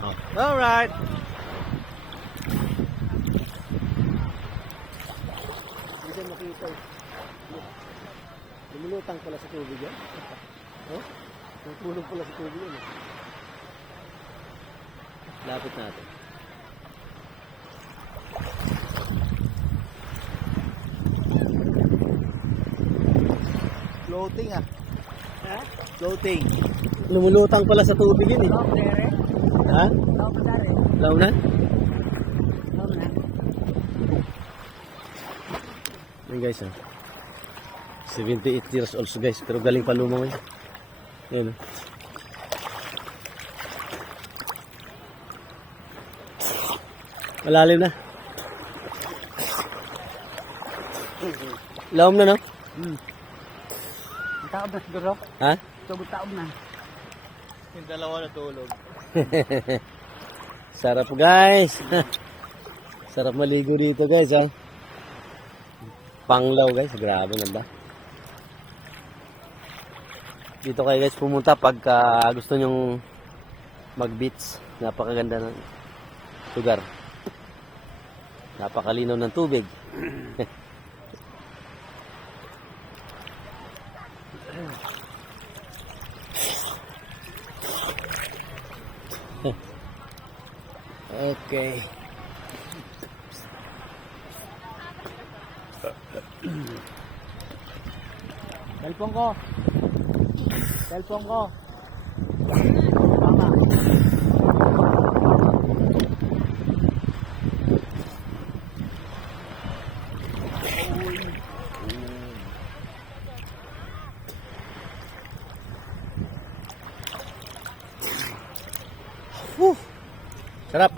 Oh. Alright. Hindi siya makita eh. Lumulutang pala sa tubig yan. Oh? Nagtulog pala sa tubig yan. Lapit natin. Floating ah. Ha? Floating. Lumulutang pala sa tubig yun eh. Ha? Launan? Ayan guys ah. 78 years old guys. Pero galing pa lumaw eh. Ayan ah. Malalim na. Lawom na no? Taob na siguro. Ha? Taob na. Yung dalawa natulog. Sarap guys. Sarap maligo dito guys ha. Panglaw guys. Grabe nanda. Dito kayo guys pumunta pagka gusto nyong mag-beach. Napakaganda ng lugar. Napakalinaw ng tubig. Okay. Telepon ko. Telepon ko. Mama. Sarap.